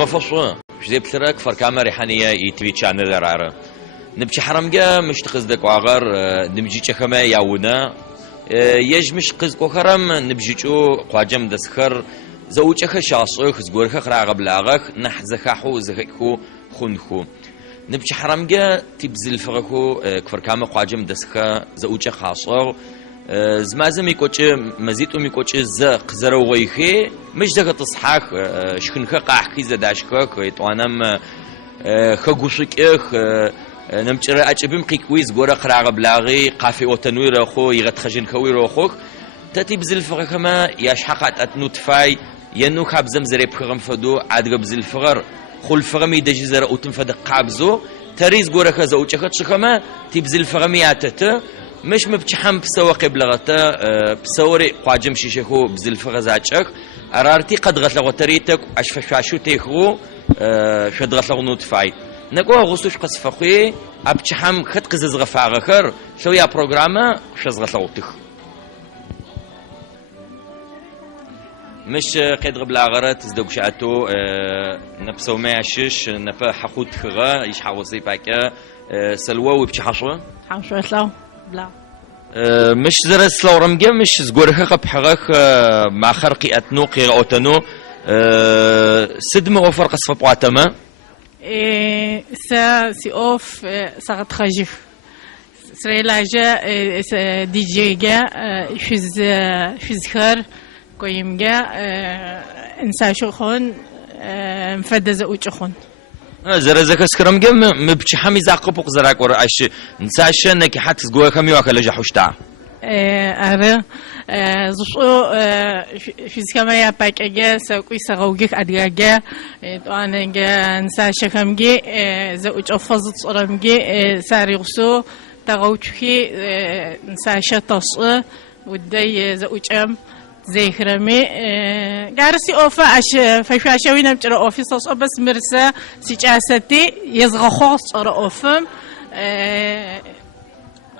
ما فصوا زي بثرك فركامة ريحانية يتبي شانل رارة نبشي حرمجا مش تخزدك وعغر نبجي شخما ياونا يج مش قزكو خرم نبجيجو قواجم دسخر زوجك شاصخ زغورخ خراغ بلاغخ نحزخحو زخخو خنخو نبشي حرمجا تبزل فرخو كفركامة قواجم دسخا زوجك خاصو زمازم يكوتش مزيتو ميكوتش زق زرو غيخي مش دغه تصحاخ شخنخه قاحكي زداشخه كيطوانم خغوشك نمچره اچبم قيكويز غورا خراغ بلاغي قافي اوتنوير خو يغتخجن خوير خو تتبزل فرخما يشحقات اتنوتفاي ينو خبزم زريب خرم فدو ادغ بزل فغر خل فرمي دجي زر اوتن فد قابزو تريز غورا خزوچخه شخما تبزل فرمياتته مش مبتحم بسوق بلغته بسوري قاجم شيشخو بزل فغزاچخ ارارتي قد غتلغو تريتك اشفشاشو تيخو شد غتلغو نوتفاي نقو غوسوش قصفخي ابتحم خد قزز غفاغخر شو يا بروغراما شز غتلغو تخ مش قد غبلا غرات زدوك شاتو نفسو ماشش نفا حقوت خغا يش حوصي باكا سلوى وبتحشوا حشوا سلو بلا مش زرس لو رمجة مش زغورخ قبحغخ مع خرقي اتنو قيغ اوتنو سدم اوفر قصف بواتما سي اوف ساغت خجيف سريلاجا دي جيجا فيزخر كويمجا انساشخون مفدز اوچخون زرزك سكرم جم مبتش حمي زعقبق زراك ورأش نساشن نك حتى زجوا خمي وكلا جحوشتا أره زوجو فيزيكما يا باك أجا سوكي سغوجك أدياجا وأنا جا نساش خمجي زوج أفضل صرمجي ساريوسو تغوجكي نساش تص ودي زوج زي خرمي جارسي أوفا أش فشاشوي نمتر أوفيس تص بس مرسا سيجاستي يزغخوص أر أوفم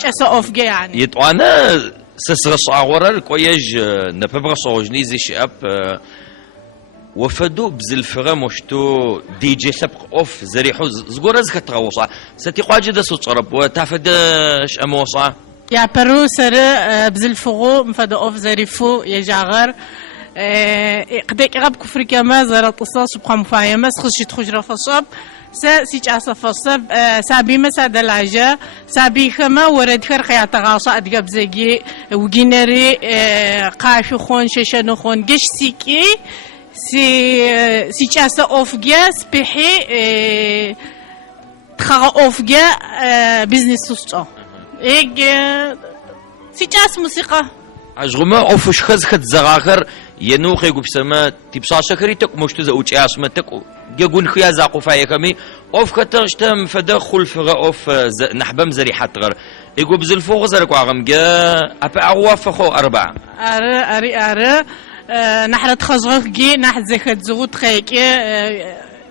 جالسة أوف يعني يتوانا سسرس عورر كويج نبغى صوجني زي شاب وفدو بزلفغة مشتو دي جي سبق أوف زريحو زغورز كتغوصا ستي قواجد سوتشرب وتافدش أموصا يا برو سر بزلفغو مفدا أوف زريفو يجاغر قديك غاب كفر كما زرط الصاص بقام فايمة سخشي تخجر فصب سيج أصفصب سابي مساد العجا سابي خما ورد خرق يعتغاصا أدقب زيجي وجينري قاشو خون ششنو خون جش سيكي سيج أصا أوفجا سبيحي تخا أوفجا بيزنس تسطو إيج سيج أص موسيقى أجرما أوفش خز خد زغاخر ينوخ يقول بسما تبصاشة كريتك مشتو زوج عاصمتك يقول خيا زاقو فايكمي أوف كترشتم فدخل فغا أوف نحبم زريحة غر يقول بزل فوق زرك وعم جا أبا أوافقو أربعة أري نحرت خزغك جي نحت زخت زغوت خيكي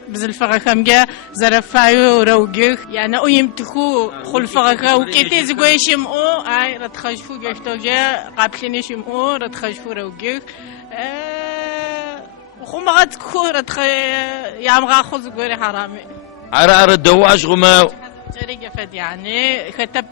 بزل فغا جا زرفايو روجك يعني أيمتكو خل فغا وكيتي زغويشم أو أي رتخشفو جشتو جا قابلينشم أو رتخشفو روجك وخم غاد كورة يا مغا خذ قوري حرامي أرى الدواج غما جريجة فد يعني كتب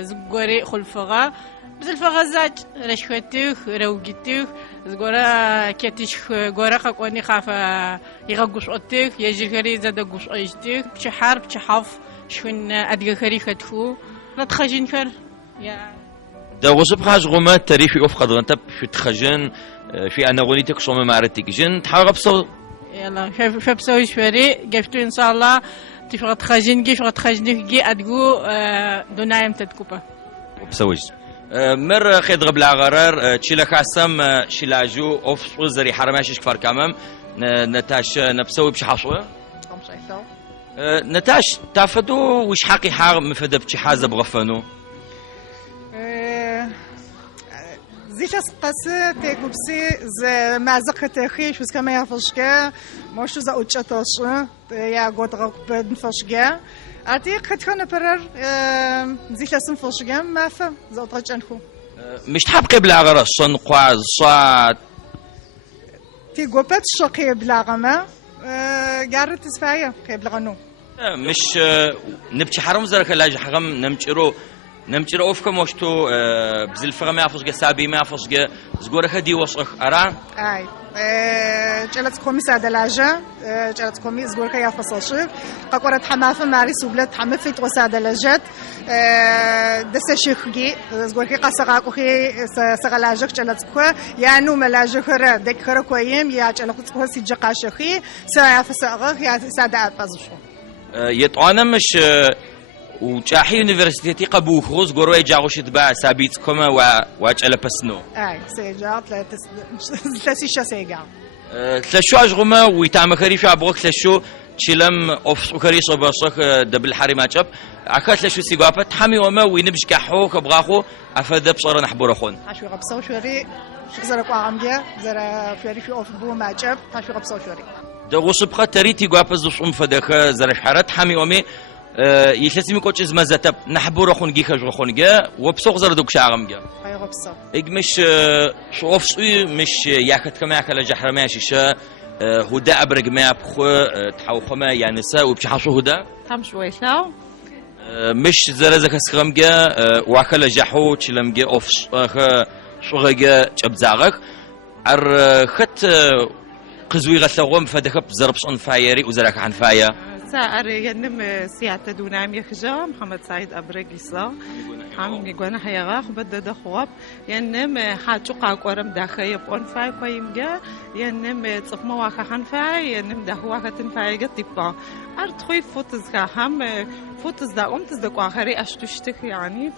زقوري خلفغا بس الفغا زاج رشختك روجتك زقورا كتش قورا خاكوني خافا يغقوش أوتك يجري زاد قوش أيجتك بشحار بشحف شون أدقخري خدفو نتخجن فر يا دواج بخاج غما تاريخي أوف قدر أنت في تخجن في أنا غنيتك صوم معرتك جن تحارب صو يلا شوف بسوي شواري قفتو إن شاء الله تفرغ تخجن جي فرغ تخجنك جي أدقو دونايم تدكوبا بسويش مر خيد قبل عقرار تشيلا خاصم شيلاجو أوف زري حرماشش كفار كامم نتاش نبسوي بش حشوة نتاش تافدو وش حقي حار مفدا بشي حازة بغفنو زيش قصة تكوبسي ز معزق تخيش بس كما يفشكا مش ز أوتشاتش يا قط غب نفشكا أتيق خدخنا برر زيش اسم فشكا ما فهم ز أوتش أنخو مش تحب قبل عقرار صن قواز صاد في قبت شقي بلا غما قارت تسفاية كيف لغنو مش نبتش حرم زرك لاج حرم نمشرو أوفكم وشتو بزلفة ما يفوز سابي ما يفوز زجورة خدي وصخ أرا أي جلت كومي سادة لاجة جلت كومي زجور كيا فصلش ققرة حمافة ماري سوبلت حمفت وسادة لاجت دس شيخي زجور كي قصقا كوخي سغلاجك جلت كوا يانو ملاجة خرا دك خرا كويم يا جلت كوا سيجقا شيخي سايا فساغ يا سادة أفازشو يتوانا مش وشاحي يونيفرسيتي قبو خروز قروي جاغوش تبع سابيت كما واجعل بسنو اي سيجا ثلاثة سيجا ثلاشو أجغما ويتعمل خريف عبوك ثلاشو تشيلم أوفس وخريص وبصخ دبل حريمات شاب أكاد ثلاشو سيجابت حمي وما وينبش كحو كبغاخو أفاد بصر نحبور أخون عشو غبصو شوري شخزرك وعمجة زرا فيري في أوف بو ماتشاب عشو غبصو شوري دغو سبخة تريتي قابز وصوم فدخ زرش حرات حمي ومي يثلثمي كوتش زمزتب نحبور أخون جيخ أخون جا وبصخ زردوك شعرم جا أي غبصو مش شو أوفسوي مش ياخد كما ياكل جحر ماشي شا هدا أبرق ما بخو تحاو ما يعني سا وبشحشو هدا تام شوي شاو مش زرزك سكرم جا واكل جحو تشلم جا أوفس شو جا تبزعك خت قزوي غثوم فدك بزرب صن فايري وزرك عن فايا سأر ينم سيادة دونام يخجا محمد سعيد أبرقيسا هم يقولنا هيغاخ بدد خواب ينم حاجو قاقورم داخل يبون فاي قيمجا ينم تصفما واخا حنفاي ينم دهواخا تنفاي قطيبا أرتخوي فوتز هم فوتز دا تزدق آخري أشتشتك يعني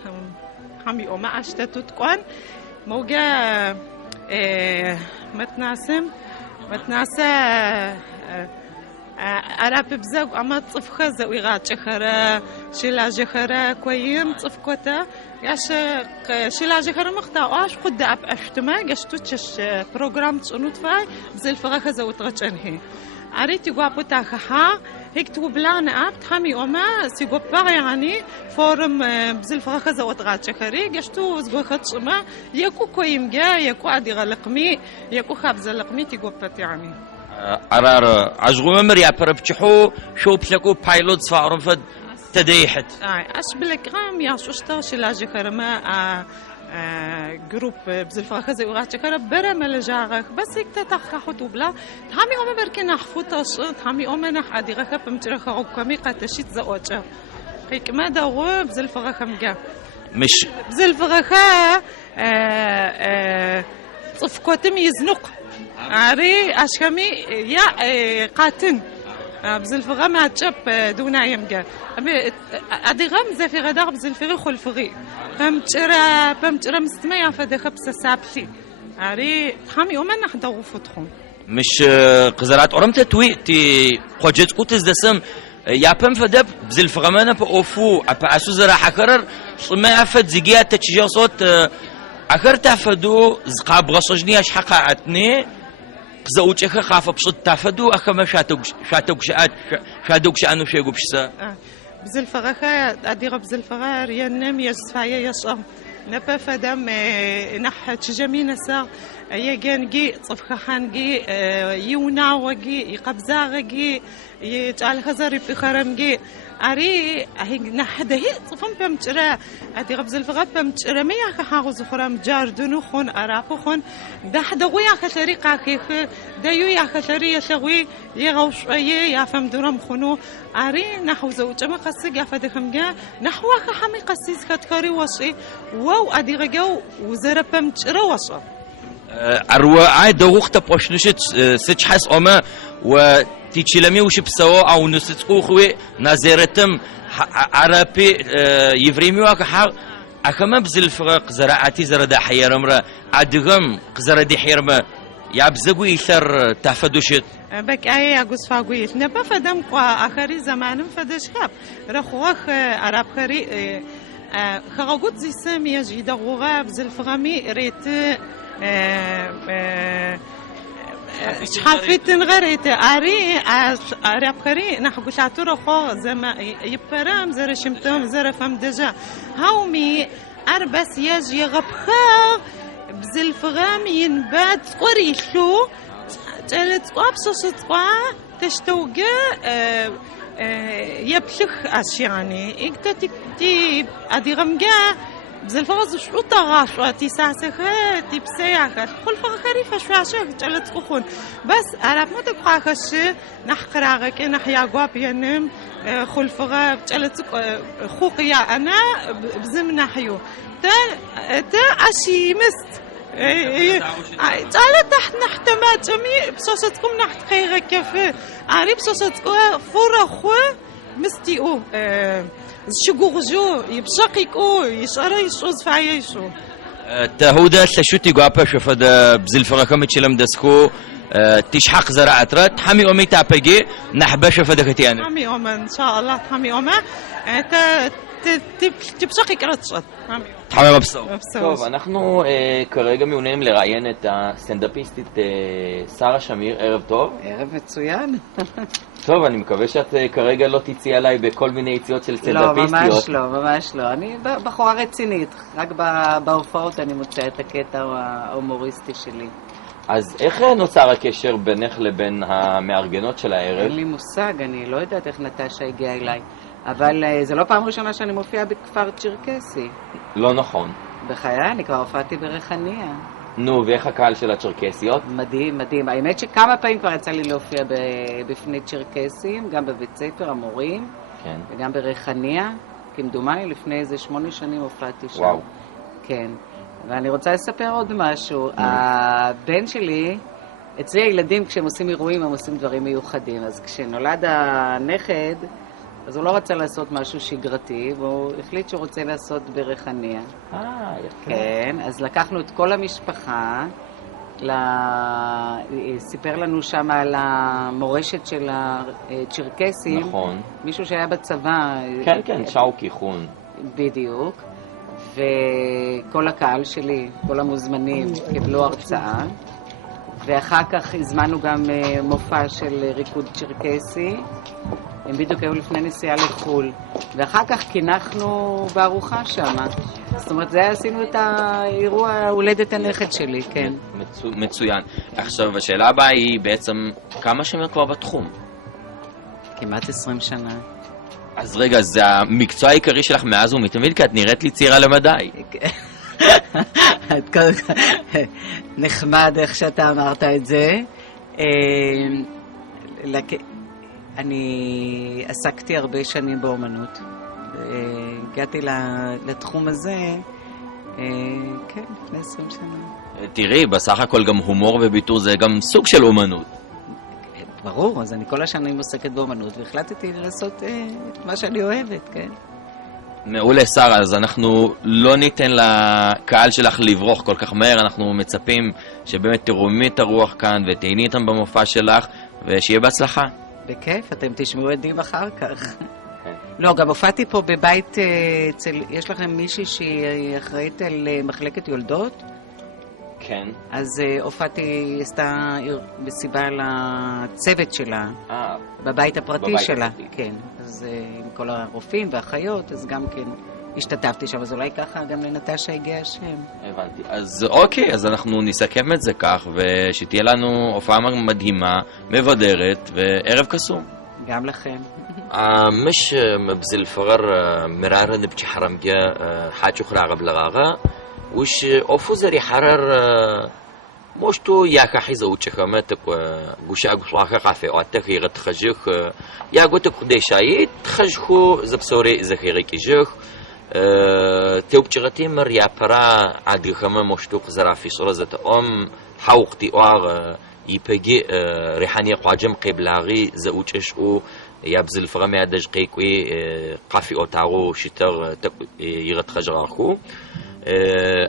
هم يوم أشتتو تكون موجا متناسة أراب بزاق أما تصفخة زوي غاتش خرا شلاج خرا كويم تصفكوتا ياش شلاج خرا مختاواش قد أب أشتما يشتو تش برنامج تشنوت فاي بزل فغا زوت غتشنهي أريد يقابو تاخها هيك توبلان أب تحمي أما سيقوبا يعني فورم بزل فغا زوت غاتش خري يشتو زغو خطشما يكو كويم جا يكو عدي غلقمي يكو خابز لقمي تيقوبت يعني أرار عجغو ممر يا بربتشحو شو بسلكو بايلوت صفارم فد تديحت أش بالكرام يا شو اشتغل لاجي خرما جروب بزلفا خزي وغاتش خرب برا ملجاغك بس هيك تتخخو توبلا تحمي أم بركنا حفوتاش تحمي أم نح أدي غخب مترخا وكمي قتشيت زوجة هيك ما داغو بزلفا خمجا مش بزلفا خا صفكوتم يزنق عري أشكمي يا قاتن بزلفغا ما تشب دونا يمجا أدي غم زفي غدا بزلفغي خلفغي بمترا مستمع فدي خبسة سابسي عري حامي أمنا نحدا غفتخون مش قزرات أرمت توي تي قجت قوتز دسم يا بم فدب بزلفغا ما بأوفو أبا أسوز راح أكرر ما أفد زجيات تشجع صوت أكر تفدو زقاب غصجني أش حقعتني زوجك خاف بصد تفدو أخما شاتوكش أنو شيء قبشة بزلفغا أدي غب بزلفغا ينم يصفايا يصام نبى فدم نح تجمين سا يجنجي صفخ خانجي يونا وجي يقبزاغجي يجعل خزر في خرمجي أري هي نحده صفم بمترا أدي غب زلفغا بمترا ما ياخ حاغز خرام جاردنو خون أراخو خون ده حدا ويا خسري قاكيخ دايو يا خسري يسوي يغوش يا فم درم خونو أري نحو زوج ما قصي قافد خمجا نحوك حمي قصيز كتكاري وصي واو أدي غجو وزرب بمترا وصا أروى عاد وقت بوشنشت سجحس أما وتيجلمي وش بسوا أو نسيتكو خوي نازرتم عربي يفريمي وكحر أكما بزل فرق زراعتي زردا حيرمرا أدغم زردي حيرما يابزقو يثر تفدوشت بك أيه أجوز فاقويت نبى فدم قا آخري زمانم فدشخاب رخوخ عرب خري خاقود زي سامي جيدا غوغا بزل فرامي ريت شحافيت نغريت أري عرب خري نحكو شاتورة خو زما يبرام زر شمتم زر فم دجا هاومي أربس يجي غبخا بزل فرامي ينبات قريشو تلت قابسوس تقوا تشتوجا يبلخ أشياني إنت تي أدي غمجا بزل فغز شو تغاش واتي ساسخة تي بسياخة كل فغريفة شو عشان جلت تخون بس أعرف ما تبقى خش نحقراغك نحيا قابينم خلفغة جلت خوقيا أنا بزمنا حيو تا أشي مست تعال تحت نحتمات جميع بشاشتكم نحت خيغة كفي عاري بشاشتكم فورا خوا مستيقو شقوغجو يبشقيقو يشارة يشوز فعيشو تهودا تشوتي قابا شفد بزلفغة كم تشلم دسكو تشحق زراعة رات حمي أمي تابجي نحبة شفدك تيانا حمي أمي إن شاء الله حمي أمي تبشقيق رتشت תחמם מבסור. מבסור. טוב, אנחנו כרגע מעוניינים לראיין את הסטנדאפיסטית שרה שמיר. ערב טוב. ערב מצוין. טוב, אני מקווה שאת כרגע לא תצאי עליי בכל מיני יציאות של סטנדאפיסטיות. לא, ממש לא, ממש לא. אני בחורה רצינית. רק בהופעות אני מוצאה את הקטע ההומוריסטי שלי. אז איך נוצר הקשר בינך לבין המארגנות של הערב? אין לי מושג, אני לא יודעת איך נטשה הגיעה אליי. אבל זה לא פעם ראשונה שאני מופיעה בכפר צ'רקסי. לא נכון. בחיי, אני כבר הופעתי בריחניה. נו, ואיך הקהל של הצ'רקסיות? מדהים, מדהים. האמת שכמה פעמים כבר יצא לי להופיע בפני צ'רקסים, גם בבית ספר המורים, כן. וגם בריחניה. כמדומני, לפני איזה 8 שנים הופעתי שם. וואו. כן. ואני רוצה לספר עוד משהו. הבן שלי, אצלי הילדים כשהם עושים אירועים הם עושים דברים מיוחדים. אז כשנולד הנכד, אז הוא לא רצה לעשות משהו שגרתי, והוא החליט שהוא רוצה לעשות בריחניה. יפה. כן, אז לקחנו את כל המשפחה, סיפר לנו שם על המורשת של הצ'רקסים. נכון. מישהו שהיה בצבא. כן, כן, שאוקי חון. בדיוק. וכל הקהל שלי, כל המוזמנים, קיבלו הרצאה. ואחר כך הזמנו גם מופע של ריקוד צ'רקסי. הם בדיוק היו לפני נסיעה לחול. ואחר כך קינחנו בארוחה שם. זאת אומרת, זה עשינו את האירוע הולדת הנכד שלי, כן. מצוין. עכשיו, השאלה הבאה היא בעצם, כמה שמר כבר בתחום? כמעט 20 שנה. אז רגע, זה המקצוע העיקרי שלך מאז ומתמיד, כי את נראית לי צעירה למדי. נחמד איך שאתה אמרת את זה. אני עסקתי הרבה שנים באומנות. הגעתי לתחום הזה, כן, לפני 20 שנה. תראי, בסך הכל גם הומור וביטור זה גם סוג של אומנות. ברור, אז אני כל השנים עוסקת באומנות, והחלטתי לעשות את מה שאני אוהבת, כן. מעולה, שרה, אז אנחנו לא ניתן לקהל שלך לברוח כל כך מהר, אנחנו מצפים שבאמת תרומי את הרוח כאן ותהיני איתם במופע שלך, ושיהיה בהצלחה. בכיף, אתם תשמעו עדים אחר כך. לא, גם הופעתי פה בבית יש לכם מישהי שהיא אחראית על מחלקת יולדות? כן. אז הופעתי, עשתה מסיבה לצוות שלה, בבית הפרטי שלה. כן, אז עם כל הרופאים והאחיות, אז גם כן השתתפתי שם, אז אולי ככה גם לנטשה הגיע השם. הבנתי. אז אוקיי, אז אנחנו נסכם את זה כך, ושתהיה לנו הופעה מדהימה, מבדרת, וערב קסום. גם לכם. مش مبزل الفقر مرارة نبكي حرمجة حاجة خلاقة بلغاغة وش أفوزري حرر موشتو ياكا حيزة وشكامتك وش أقفلاها قافي واتك يغت خجيخ يا قوتك خدي شايد خجخو زبسوري زخيغي كيجيخ تيوبشغتي مر يا برا عادي خما موشتو قزرا في صورة حوقتي أواغ يبقي ريحانية قواجم قبلاغي زوجش و يابزل فرامي عدج قيقوي قافي أوتاغو شتر يغت خجراخو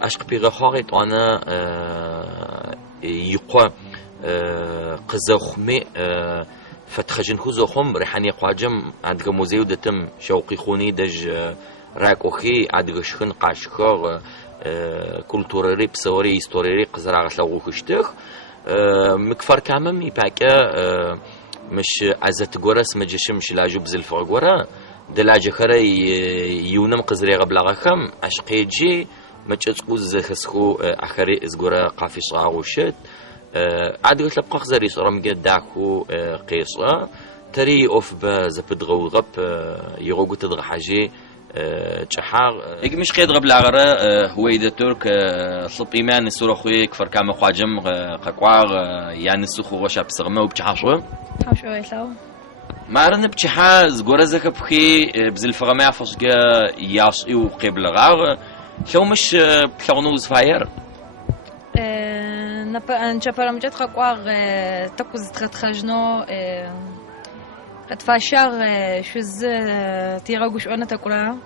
أشق بيغخارت أنا يقوى قزاخمي فتخجن خوزاخم ريحانية قواجم عدق موزيو دتم شوقي خوني دج راك أخي عدق شخن قاشخار كولتوري بسوري استوري قزراغ لغو خشتخ مكفر كامم يباكا مش عزت قرس مجشم شلاجو بزل فرقورا دلاجة خرا يونم قزري غبلا خم عشقي جي مجت قوز خسخو اخري ازقورا قافي صاغو شت عاد قلت لبقى زري صرم قد داكو قيصة تري أوف بزبد غوغب يغوغو تدغ حاجة تشحار إيك مش قيد غبل عغرة هو إذا ترك صبيمان السورة خوي كفر كام خواجم قاقوار يعني السخو غشا بسغمة وبتحاشو حاشو يساو ما رن بتحاز غورزك بخي بزل فغمة فشجع ياسي وقبل غار شو مش بلغنوز فاير نشابرم جت قاقوار تكوز تخرجنو تفاشر شوز تيراغوش أنا تقوله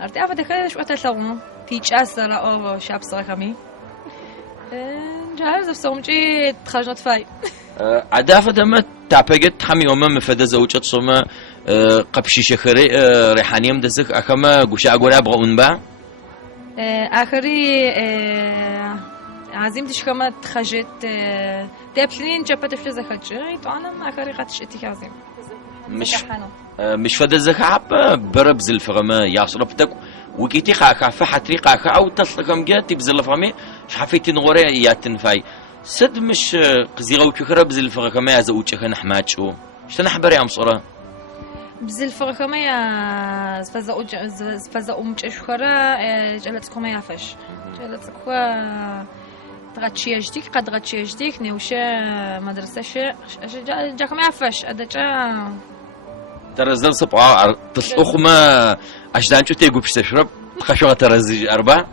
أرتي أفضل كذا شو أتسوونه تيج أسرع أو شاب صراحة جاهز بسومجي تخرجنا تفاي عدافة دم تعبقت حمي أمم مفدا زوجة صوما قبشي شخري ريحانية مدزك أكما قوشا أقول أبغى أنبا آخري عزيم تشكما تخرجت تبلين جبت في زخرجي طبعا ما آخري قاتش إتي عزيم مش فدا زك عب بربز الفغمة ياسربتك وكيتي خاكا فحتري خاكا أو تصلكم جات تبزل الفغمة شحفيتي نغوري ياتنفاي سد مش قزيغو كخربز الفغمة يا زوجك نحمات شو شتنا حبري أم صورة بزل الفغمة يا فزا أمش خرا جلتكم يا فش جلتكم تغطي جديك قد غطي جديك نوشة مدرسة جاكم يا فش أدجا ترى صبعة تصخ ما أجدان شو تيجو بتشرب خشوة ترى أربعة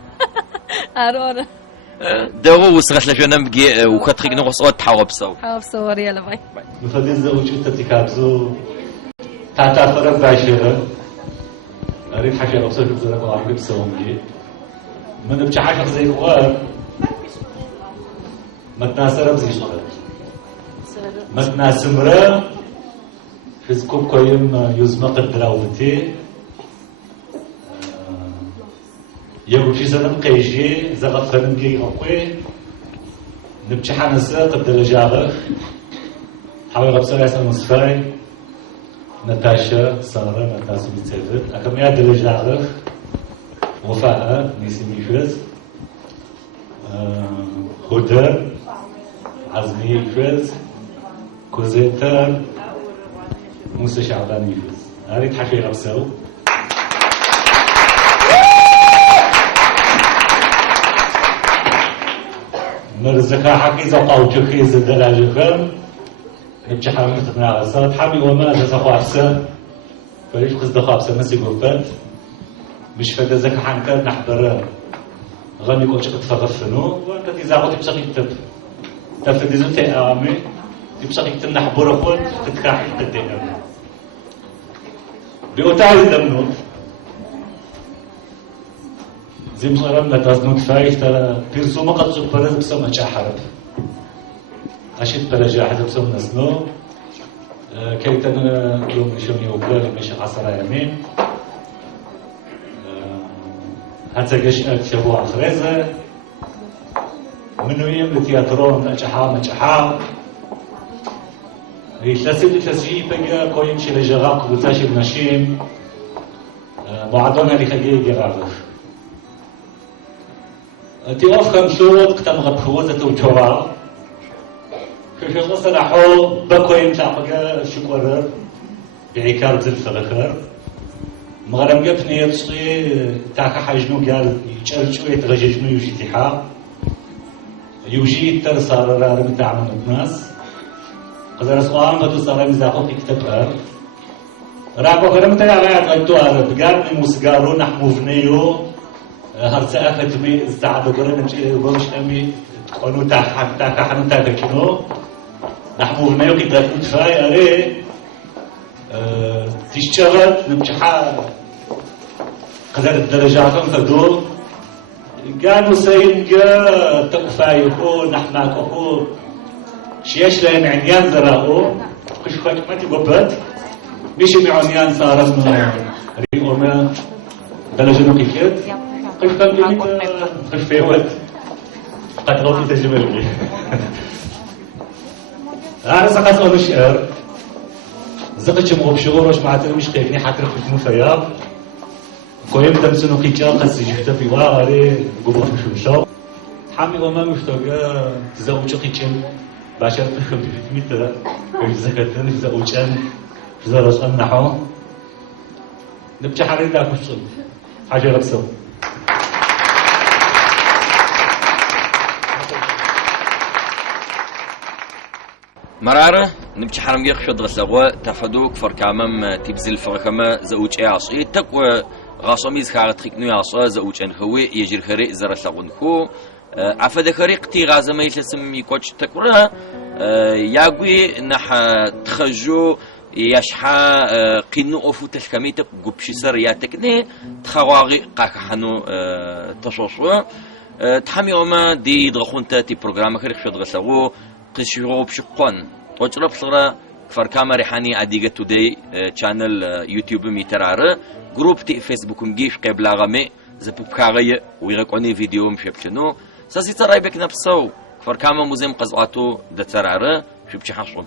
أرونا دو وصغت لشون بقي وكتخيق نقص أوت حاوب سو يلا باي مفدين زوج تتكابزو تاتا فرق بعشرة أريد حاجة أقصد بزرق وعارف بسوم جي من بجحاش زي خوار متناسرة بزيشتغل متناسمرة فيزكوب كويم يزمق الدراوتي يوجي زنم قيجي زغط فرنجي غقوي نبجحان الزاق الدرجاغ حاول غبصر ياسر مصفاي نتاشا سارة نتاسو بيتسافر أكم يا درجاغ وفاء نيسي ميفز هدى عزمي يفز كوزيتر موسى شعبان يفز أريد حكي غبسو مرزقا حكي زوقاو جخي زدلا جخم نبجي حامي تقنع غصات حامي وما زخو عفسا فريش قصد خابسا مسي قوفت مش فدا زكا حنكر نحبر غني كوش تفغفنو وانت تزاغو تبشق يكتب تفديزو تأمي تبشق يكتب نحبر خود تتكاحي تدينا بيوتاي دمنو زي مصرم نتازنو تفايش ترى بيرسوما قد سوبرز بسوما جاحرب أشيد برجع حسب سوما نسنو كيتنا يوم نشوم يوكل مش عصر يمين هتجش أكتبوا أخرزة منو يم التياترون مجحا يتلسل التسجيل بقى كوين شيل جراق وتاشي المشيم بعضنا اللي خليه جراغف تيوف كم شوط كتم غبخوزة وشورا كيف مثلا حو بكوين تابقى شكورر بعكار زلفة ذكر مغرم قفني يبصي تاكا حاجنو قال يشال شوية غججنو يوجي تحا يوجي تر صار رارم تعمل الناس قدر سؤال ما تصار مزاقو في كتاب راكو كرم تيا غاية غيتو عرب قال موسيقارو نحمو فنيو هرسا أختمي استعادة قرن ومش أمي قانو تاكا حنو تاكا كنو نحمو فنيو كي داكو تفاي أري تشتغل نمجحا قدر الدرجاتهم فدو قالوا سينجا تقفايقو نحماكو شيش لين عنيان زراقو كش خاتمتي قبت مش معنيان صارم ريقوما بلجنو كيكيت كش خاتمتي كش فيوت قد غوتي تجمل أنا سقط أول شعر زقتش مغبشور وش معتر مش قيفني حتر ختمو فيا كويم تمسنو كيجا قص جفت في واري قبوف شمشو حامي وما مشتاق تزوج كيتشن باشر متى زكتن زوجان زرسان نحو نبجح حرير لا كشل حاجة ربسو مرارة نبتش حرم جيخ شد غسلوا تفدوك فركامم تبزل فركما زوج عاصي تقوى غاصميز خارت خيكنو عاصا زوج انخوي يجر خري زرسلون خو عفد خريقتي غازمي لسم يكوتش تقرا ياغوي نح تخجو يشحا قينو اوفو تلكميتك قبشسر ياتكني تخواغي قاكحنو تشوشو تحمي وما دي دغخونتا تي بروغرام خريق شد غسلوا قشيرو بشقون وجرب صورة فركامة ريحاني أديجة توداي channel يوتيوب ميترار جروب تي فيسبوك مجيش قبل عامي زبوب كاري ويركوني فيديو مشبتنو ساسي تراي بك نفسه فركامة مزم قزقاتو دترار شو بتحصل